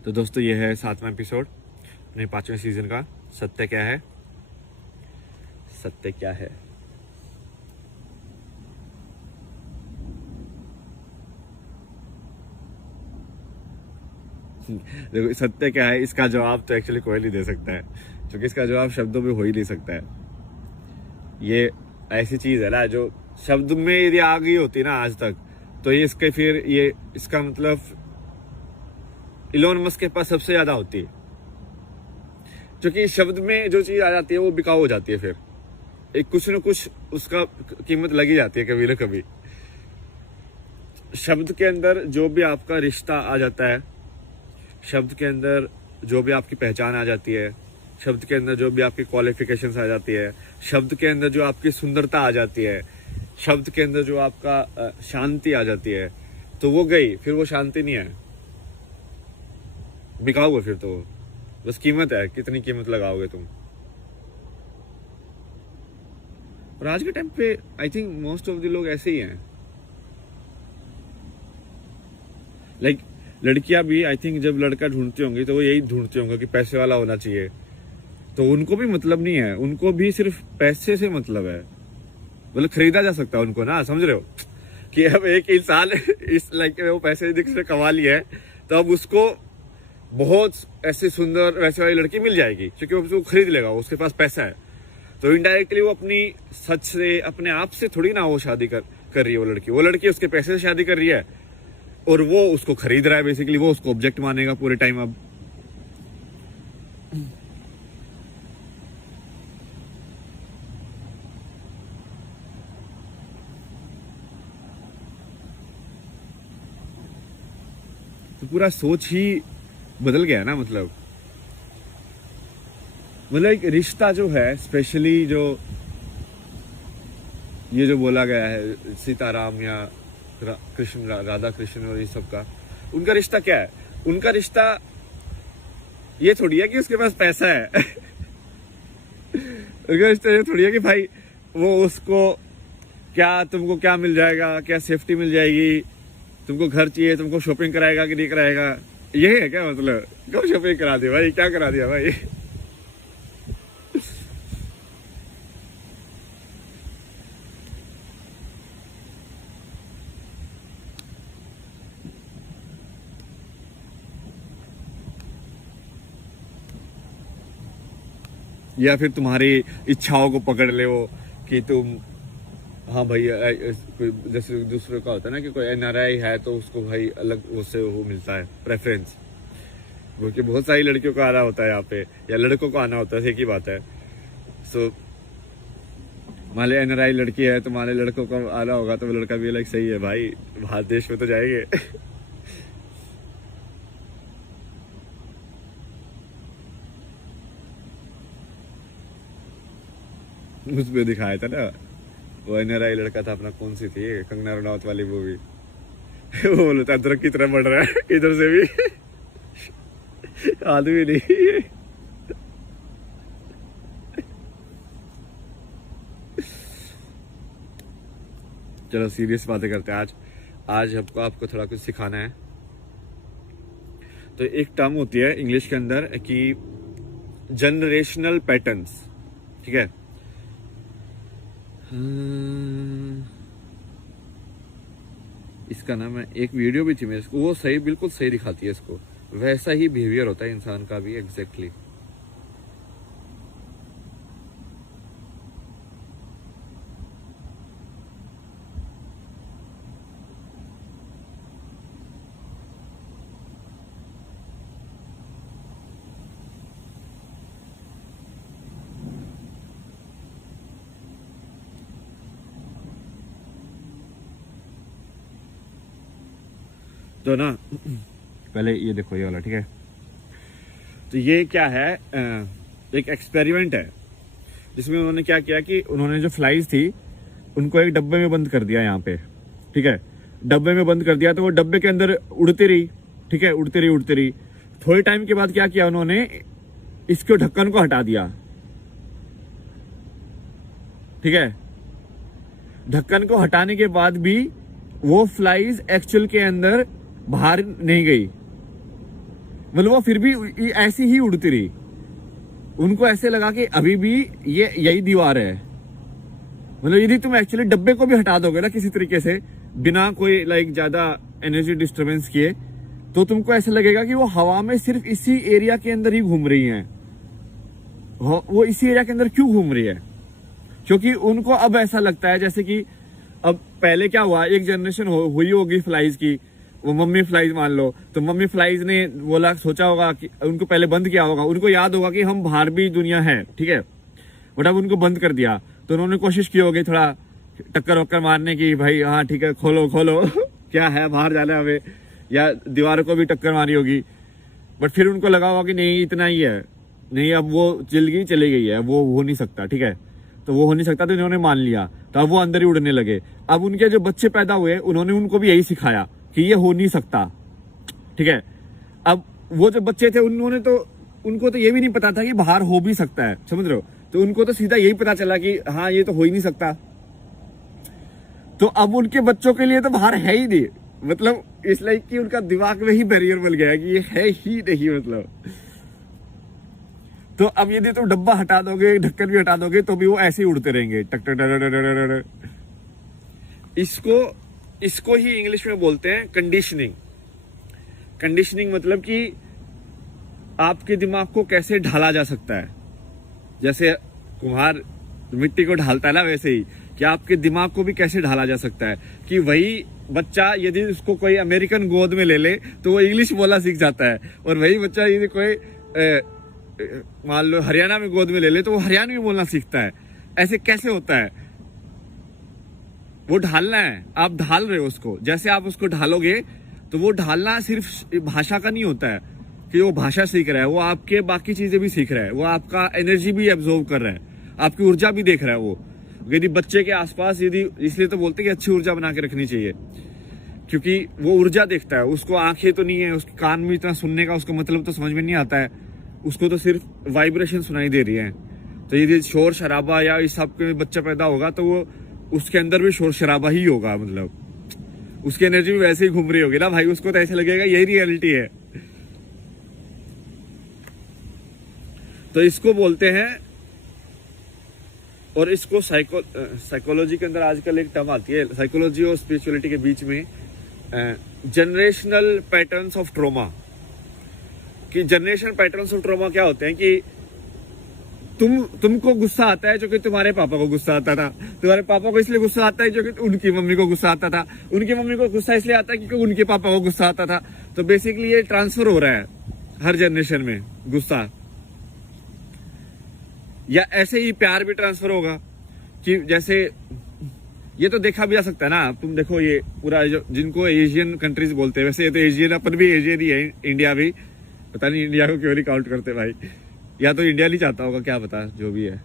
तो दोस्तों ये है 7वां एपिसोड अपने 5वें सीजन का। सत्य क्या है, सत्य क्या है। देखो सत्य क्या है, इसका जवाब तो एक्चुअली कोई नहीं दे सकता है, क्योंकि इसका जवाब शब्दों में हो ही नहीं सकता है। ये ऐसी चीज है ना जो शब्द में यदि आ गई होती ना आज तक, तो ये इसके फिर ये इसका मतलब इलोन मस्क के पास सबसे ज्यादा होती है, क्योंकि शब्द में जो चीज आ जाती है वो बिकाऊ हो जाती है। फिर एक कुछ न कुछ उसका कीमत लगी जाती है कभी ना कभी। शब्द के अंदर जो भी आपका रिश्ता आ जाता है, शब्द के अंदर जो भी आपकी पहचान आ जाती है, शब्द के अंदर जो भी आपकी क्वालिफिकेशंस आ जाती है, शब्द के अंदर जो आपकी सुंदरता आ जाती है, शब्द के अंदर जो आपका शांति आ जाती है, तो वो गई, फिर वो शांति नहीं है, बिकाऊ है। फिर तो बस कीमत है, कितनी कीमत लगाओगे तुम। और आज के टाइम पे I think most of the लोग ऐसे ही हैं। लाइक लड़कियां भी आई थिंक जब लड़का ढूंढती होंगी तो वो यही ढूंढती होंगी कि पैसे वाला होना चाहिए। तो उनको भी मतलब नहीं है, उनको भी सिर्फ पैसे से मतलब है, मतलब खरीदा जा सकता है उनको ना, समझ रहे हो कि अब एक इंसान इस लाइक वो पैसे से कमा लिया है, तो अब उसको बहुत ऐसी सुंदर वैसे वाली लड़की मिल जाएगी, क्योंकि वो उसको खरीद लेगा, उसके पास पैसा है। तो इनडायरेक्टली वो अपनी सच से, अपने आप से थोड़ी ना वो शादी कर रही है। वो लड़की उसके पैसे से शादी कर रही है और वो उसको खरीद रहा है। बेसिकली वो उसको ऑब्जेक्ट मानेगा पूरे टाइम। अब तो पूरा सोच ही बदल गया ना। मतलब एक रिश्ता जो है, स्पेशली जो ये जो बोला गया है सीताराम या कृष्ण, राधा कृष्ण और ये सब का, उनका रिश्ता क्या है? उनका रिश्ता ये थोड़ी है कि उसके पास पैसा है। उनका रिश्ता ये थोड़ी है कि भाई वो उसको क्या, तुमको क्या मिल जाएगा, क्या सेफ्टी मिल जाएगी, तुमको घर चाहिए, तुमको शॉपिंग कराएगा कि नहीं कराएगा। यही है क्या? मतलब कब शॉपिंग करा दी भाई, क्या करा दिया भाई। या फिर तुम्हारी इच्छाओं को पकड़ ले वो कि तुम, हाँ भाई जैसे दूसरे का होता है ना कि कोई एनआरआई है तो उसको भाई अलग उससे वो मिलता है प्रेफरेंस, वो कि बहुत सारी लड़कियों को आना होता है यहाँ पे, या लड़कों को आना होता है, एक ही बात है। सो मान लो एनआरआई लड़की है तो मान लो लड़कों को आना होगा, तो वो लड़का भी अलग सही है भाई, बाहर देश में तो जाएंगे। उसमें दिखाया था ना वो एनआरआई लड़का था अपना, कौन सी थी, कंगना रनौत वाली मूवी। वो बोलता अदरक की तरह बढ़ रहा है इधर से भी। आदमी नहीं। चलो सीरियस बातें करते हैं आज हमको आपको थोड़ा कुछ सिखाना है। तो एक टर्म होती है इंग्लिश के अंदर कि जनरेशनल पैटर्न्स, ठीक है। इसका नाम है, एक वीडियो भी थी मेरे को, वो सही, बिल्कुल सही दिखाती है इसको। वैसा ही बिहेवियर होता है इंसान का भी, एग्जैक्टली। तो ना पहले ये देखो ये वाला, ठीक है। तो ये क्या है, एक एक्सपेरिमेंट है जिसमें उन्होंने क्या किया कि उन्होंने जो फ्लाइज थी उनको एक डब्बे में बंद कर दिया यहाँ पे, ठीक है। डब्बे में बंद कर दिया तो वो डब्बे के अंदर उड़ती रही, ठीक है, उड़ती रही। थोड़े टाइम के बाद क्या किया उन्होंने, इसके ढक्कन को हटा दिया, ठीक है। ढक्कन को हटाने के बाद भी वो फ्लाइज एक्चुअल के अंदर बाहर नहीं गई, मतलब वो फिर भी ऐसी ही उड़ती रही। उनको ऐसे लगा कि अभी भी ये यही दीवार है। मतलब यदि तुम एक्चुअली डब्बे को भी हटा दोगे ना किसी तरीके से, बिना कोई लाइक ज्यादा एनर्जी डिस्टरबेंस किए, तो तुमको ऐसा लगेगा कि वो हवा में सिर्फ इसी एरिया के अंदर ही घूम रही हैं। वो इसी एरिया के अंदर क्यों घूम रही है? क्योंकि उनको अब ऐसा लगता है जैसे कि अब पहले क्या हुआ, एक जनरेशन हुई होगी फ्लाइज की, वो मम्मी फ्लाइज मान लो, तो मम्मी फ्लाइज ने बोला, सोचा होगा कि उनको पहले बंद किया होगा, उनको याद होगा कि हम बाहर भी दुनिया है, ठीक है, बट अब उनको बंद कर दिया, तो उन्होंने कोशिश की होगी थोड़ा टक्कर वक्कर मारने की, भाई हाँ ठीक है खोलो खोलो क्या है बाहर जाना है हमें, या दीवारों को भी टक्कर मारी होगी, बट फिर उनको लगा होगा कि नहीं इतना ही है, नहीं अब वो चली गई है, वो हो नहीं सकता, ठीक है, तो वो हो नहीं सकता, तो इन्होंने मान लिया, तो अब वो अंदर ही उड़ने लगे। अब उनके जो बच्चे पैदा हुए उन्होंने उनको भी यही सिखाया कि ये हो नहीं सकता, ठीक है। अब वो जो बच्चे थे उनको तो ये भी नहीं पता था कि बाहर हो भी सकता है, समझ रहे हो, तो उनको तो सीधा यही पता चला कि हाँ ये तो हो ही नहीं सकता। तो अब उनके बच्चों के लिए तो बाहर है ही नहीं, मतलब इसलिए कि उनका दिमाग में ही बैरियर बन गया कि ये है ही नहीं, मतलब। तो अब यदि तुम डब्बा हटा दोगे, ढक्कन भी हटा दोगे, तो भी वो ऐसे ही उड़ते रहेंगे, टक टक टक। इसको ही इंग्लिश में बोलते हैं कंडीशनिंग। कंडीशनिंग मतलब कि आपके दिमाग को कैसे ढाला जा सकता है, जैसे कुम्हार मिट्टी को ढालता है ना, वैसे ही कि आपके दिमाग को भी कैसे ढाला जा सकता है कि वही बच्चा यदि उसको कोई अमेरिकन गोद में ले ले तो वो इंग्लिश बोलना सीख जाता है, और वही बच्चा यदि कोई मान लो हरियाणा में गोद में ले ले तो वो हरियाणवी बोलना सीखता है। ऐसे कैसे होता है? वो ढालना है, आप ढाल रहे हो उसको, जैसे आप उसको ढालोगे तो वो ढालना सिर्फ भाषा का नहीं होता है कि वो भाषा सीख रहा है, वो आपके बाकी चीजें भी सीख रहा है, वो आपका एनर्जी भी एब्जॉर्व कर रहा है, आपकी ऊर्जा भी देख रहा है वो। यदि बच्चे के आसपास यदि, इसलिए तो बोलते हैं कि अच्छी ऊर्जा बना के रखनी चाहिए, क्योंकि वो ऊर्जा देखता है, उसको आंखें तो नहीं है, उसके कान में इतना सुनने का उसको मतलब तो समझ में नहीं आता है, उसको तो सिर्फ वाइब्रेशन सुनाई दे रही है। तो यदि शोर शराबा या इस सब के बच्चा पैदा होगा तो वो उसके अंदर भी शोर शराबा ही होगा, मतलब उसकी एनर्जी भी वैसे ही घूम रही होगी ना भाई, उसको तो ऐसे लगेगा यही रियलिटी है। तो इसको बोलते हैं, और इसको साइकोलॉजी के अंदर आजकल एक टर्म आती है, साइकोलॉजी और स्पिरिचुअलिटी के बीच में, जनरेशनल पैटर्न्स ऑफ ट्रॉमा। कि जनरेशन पैटर्न्स ऑफ ट्रॉमा क्या होते हैं कि तुमको गुस्सा आता है जो कि तुम्हारे पापा को गुस्सा आता था, तुम्हारे पापा को इसलिए गुस्सा आता है जो कि उनकी मम्मी को गुस्सा आता था, उनकी मम्मी को गुस्सा इसलिए आता है क्योंकि उनके पापा को गुस्सा आता था। तो बेसिकली ये ट्रांसफर हो रहा है हर जनरेशन में गुस्सा, या ऐसे ही प्यार भी ट्रांसफर होगा कि जैसे ये तो देखा भी जा सकता है ना, तुम देखो ये पूरा जो जिनको एशियन कंट्रीज बोलते हैं, वैसे ये तो एशियन, अपन भी एशियन ही है, इंडिया भी, पता नहीं इंडिया को क्यों नहीं काउंट करते भाई, या तो इंडिया नहीं चाहता होगा, क्या पता, जो भी है।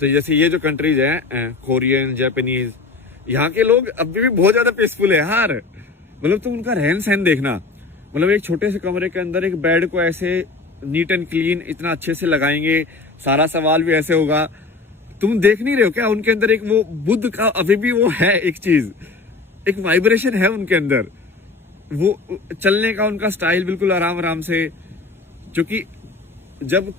तो जैसे ये जो कंट्रीज हैं, कोरियन, जापानीज, यहाँ के लोग अभी भी बहुत ज्यादा पीसफुल है यार। मतलब तुम उनका रहन सहन देखना, मतलब एक छोटे से कमरे के अंदर एक बेड को ऐसे नीट एंड क्लीन इतना अच्छे से लगाएंगे, सारा सवाल भी ऐसे होगा। तुम देख नहीं रहे हो क्या उनके अंदर एक वो बुद्ध का अभी भी वो है, एक चीज, एक वाइब्रेशन है उनके अंदर, वो चलने का उनका स्टाइल बिल्कुल आराम आराम से, जो कि जब